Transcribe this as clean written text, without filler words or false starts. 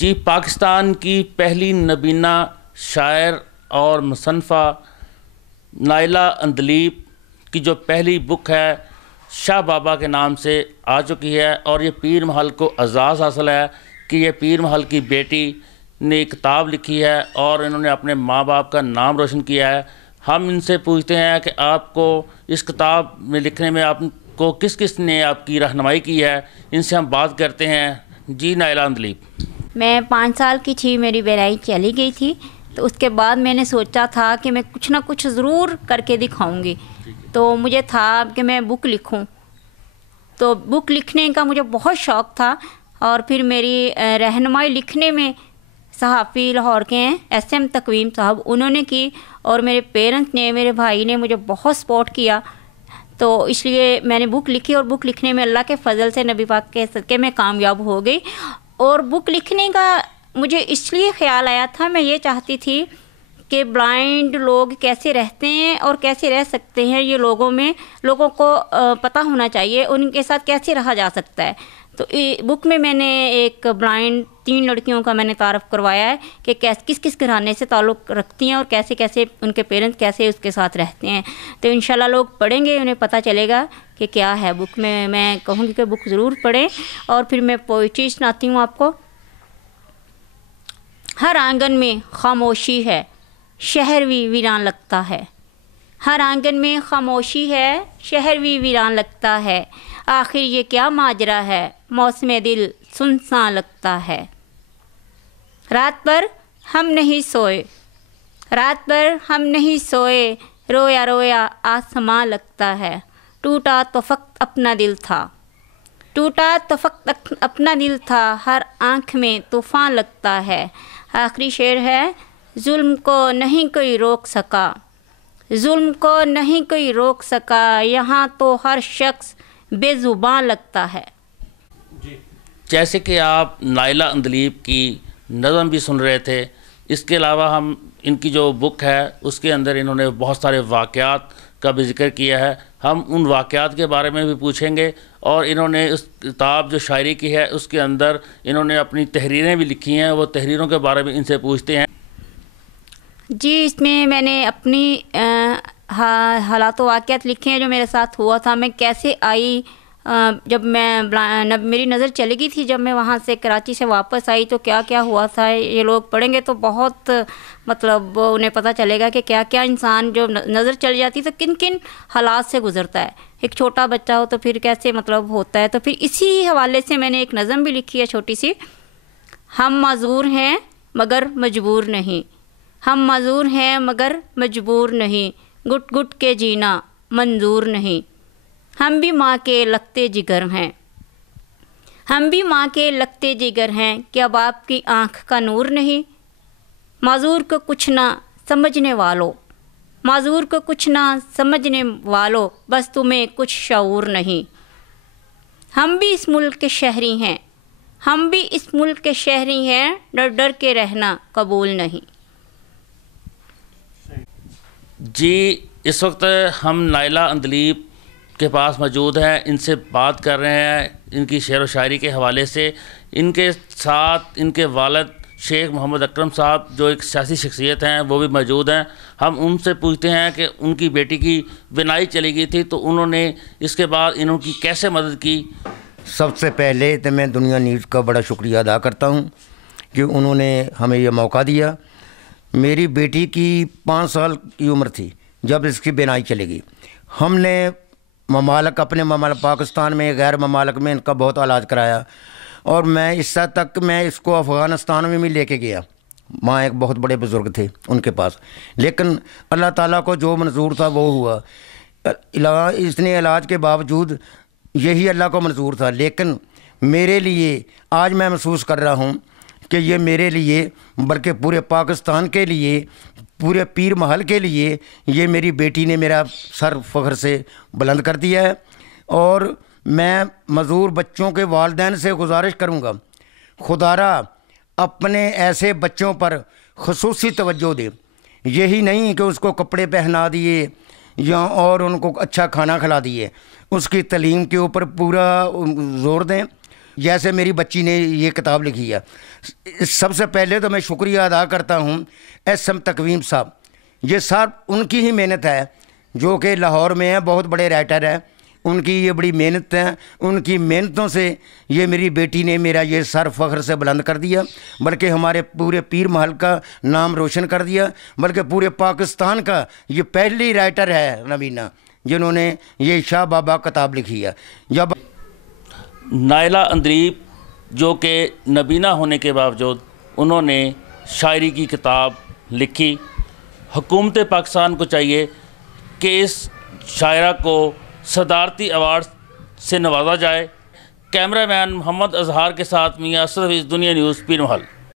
جی، پاکستان کی پہلی نبینہ شاعر اور مصنفہ نائلہ اندلیب کی جو پہلی بک ہے شاہ بابا کے نام سے آ چکی ہے، اور یہ پیر محل کو اعزاز حاصل ہے کہ یہ پیر محل کی بیٹی نے ایک کتاب لکھی ہے اور انہوں نے اپنے ماں باپ کا نام روشن کیا ہے۔ ہم ان سے پوچھتے ہیں کہ آپ کو اس کتاب میں لکھنے میں آپ کو کس کس نے آپ کی رہنمائی کی ہے، ان سے ہم بات کرتے ہیں۔ جی نائلہ اندلیب۔ میں 5 سال کی تھی، میری بینائی چلی گئی تھی، تو اس کے بعد میں نے سوچا تھا کہ میں کچھ نہ کچھ ضرور کر کے دکھاؤں گی، تو مجھے تھا کہ میں بک لکھوں، تو بک لکھنے کا مجھے بہت شوق تھا۔ اور پھر میری رہنمائی لکھنے میں صحافی لاہور کے ہیں SM تقویم صاحب، انہوں نے کی، اور میرے پیرنٹس نے، میرے بھائی نے مجھے بہت سپورٹ کیا، تو اس لیے میں نے بک لکھی، اور بک لکھنے میں اللہ کے فضل سے، نبی پاک کے صدقے میں کامیاب ہو گئی۔ اور بک لکھنے کا مجھے اس لیے خیال آیا تھا، میں یہ چاہتی تھی کہ بلائنڈ لوگ کیسے رہتے ہیں اور کیسے رہ سکتے ہیں، یہ لوگوں کو پتہ ہونا چاہیے ان کے ساتھ کیسے رہا جا سکتا ہے۔ تو بک میں نے ایک بلائنڈ 3 لڑکیوں کا میں نے تعارف کروایا ہے کہ کس کس گھرانے سے تعلق رکھتی ہیں اور کیسے کیسے ان کے پیرنٹس کیسے اس کے ساتھ رہتے ہیں۔ تو انشاءاللہ لوگ پڑھیں گے، انہیں پتہ چلے گا کہ کیا ہے بک میں۔ میں کہوں گی کہ بک ضرور پڑھیں۔ اور پھر میں پوئٹری سناتی ہوں آپ کو۔ ہر آنگن میں خاموشی ہے، شہر بھی ویران لگتا ہے۔ ہر آنگن میں خاموشی ہے، شہر بھی ویران لگتا ہے۔ آخر یہ کیا ماجرا ہے، موسم دل سنساں لگتا ہے۔ رات پر ہم نہیں سوئے، رات پر ہم نہیں سوئے، رویا رویا آسماں لگتا ہے۔ ٹوٹا تو فقط اپنا دل تھا، ٹوٹا تو فقط اپنا دل تھا، ہر آنکھ میں طوفان لگتا ہے۔ آخری شعر ہے، ظلم کو نہیں کوئی روک سکا، ظلم کو نہیں کوئی روک سکا، یہاں تو ہر شخص بے زبان لگتا ہے۔ جیسے کہ آپ نائلہ اندلیب کی نظم بھی سن رہے تھے، اس کے علاوہ ہم ان کی جو بک ہے اس کے اندر انہوں نے بہت سارے واقعات کا بھی ذکر کیا ہے۔ ہم ان واقعات کے بارے میں بھی پوچھیں گے، اور انہوں نے اس کتاب جو شاعری کی ہے اس کے اندر انہوں نے اپنی تحریریں بھی لکھی ہیں، وہ تحریروں کے بارے میں ان سے پوچھتے ہیں۔ جی، اس میں نے اپنی حالات و واقعات لکھے ہیں جو میرے ساتھ ہوا تھا۔ میں کیسے آئی، جب میری نظر چلی گئی تھی، جب میں وہاں سے کراچی سے واپس آئی تو کیا کیا ہوا تھا، یہ لوگ پڑھیں گے تو بہت مطلب انہیں پتہ چلے گا کہ کیا کیا انسان جو نظر چل جاتی تو کن کن حالات سے گزرتا ہے۔ ایک چھوٹا بچہ ہو تو پھر کیسے مطلب ہوتا ہے۔ تو پھر اسی حوالے سے میں نے ایک نظم بھی لکھی ہے چھوٹی سی۔ ہم معذور ہیں مگر مجبور نہیں، ہم معذور ہیں مگر مجبور نہیں، گٹ گٹ کے جینا منظور نہیں۔ ہم بھی ماں کے لگتے جگر ہیں، ہم بھی ماں کے لگتے جگر ہیں، کیا باپ کی آنکھ کا نور نہیں؟ معذور کو کچھ نہ سمجھنے والو، معذور کو کچھ نہ سمجھنے والو، بس تمہیں کچھ شعور نہیں۔ ہم بھی اس ملک کے شہری ہیں، ہم بھی اس ملک کے شہری ہیں، ڈر ڈر کے رہنا قبول نہیں۔ جی، اس وقت ہم نائلہ اندلیب کے پاس موجود ہیں، ان سے بات کر رہے ہیں ان کی شعر و شاعری کے حوالے سے۔ ان کے ساتھ ان کے والد شیخ محمد اکرم صاحب جو ایک سیاسی شخصیت ہیں وہ بھی موجود ہیں۔ ہم ان سے پوچھتے ہیں کہ ان کی بیٹی کی بینائی چلی گئی تھی تو انہوں نے اس کے بعد انہوں کی کیسے مدد کی۔ سب سے پہلے تو میں دنیا نیوز کا بڑا شکریہ ادا کرتا ہوں کہ انہوں نے ہمیں یہ موقع دیا۔ میری بیٹی کی 5 سال کی عمر تھی جب اس کی بینائی چلے گی۔ ہم نے اپنے ممالک پاکستان میں، غیر ممالک میں ان کا بہت علاج کرایا، اور میں اس حد تک میں اس کو افغانستان میں بھی لے کے گیا۔ وہاں ایک بہت بڑے بزرگ تھے ان کے پاس، لیکن اللہ تعالیٰ کو جو منظور تھا وہ ہوا۔ اتنے علاج کے باوجود یہی اللہ کو منظور تھا، لیکن میرے لیے آج میں محسوس کر رہا ہوں کہ یہ میرے لیے، بلکہ پورے پاکستان کے لیے، پورے پیر محل کے لیے، یہ میری بیٹی نے میرا سر فخر سے بلند کر دیا ہے۔ اور میں معذور بچوں کے والدین سے گزارش کروں گا، خدا را اپنے ایسے بچوں پر خصوصی توجہ دے۔ یہی نہیں کہ اس کو کپڑے پہنا دیے یا اور ان کو اچھا کھانا کھلا دیے، اس کی تعلیم کے اوپر پورا زور دیں، جیسے میری بچی نے یہ کتاب لکھی ہے. سب سے پہلے تو میں شکریہ ادا کرتا ہوں ایس ایم تقویم صاحب. یہ صاحب ان کی ہی محنت ہے، جو کہ لاہور میں ہیں، بہت بڑے رائٹر ہیں. ان کی یہ بڑی محنت ہے، ان کی محنتوں سے یہ میری بیٹی نے میرا یہ سر فخر سے بلند کر دیا، بلکہ ہمارے پورے پیر محل کا نام روشن کر دیا، بلکہ پورے پاکستان کا یہ پہلی رائٹر ہے نبینہ جنہوں نے یہ شاہ بابا کتاب لکھی ہے. جب نائلہ اندلیب جو کہ نبینہ ہونے کے باوجود انہوں نے شاعری کی کتاب لکھی. حکومت پاکستان کو چاہیے کہ اس شاعرہ کو صدارتی ایوارڈ سے نوازا جائے. کیمرہ مین محمد اظہار کے ساتھ میاں اسد حفیظ، دنیا نیوز، پیر محل.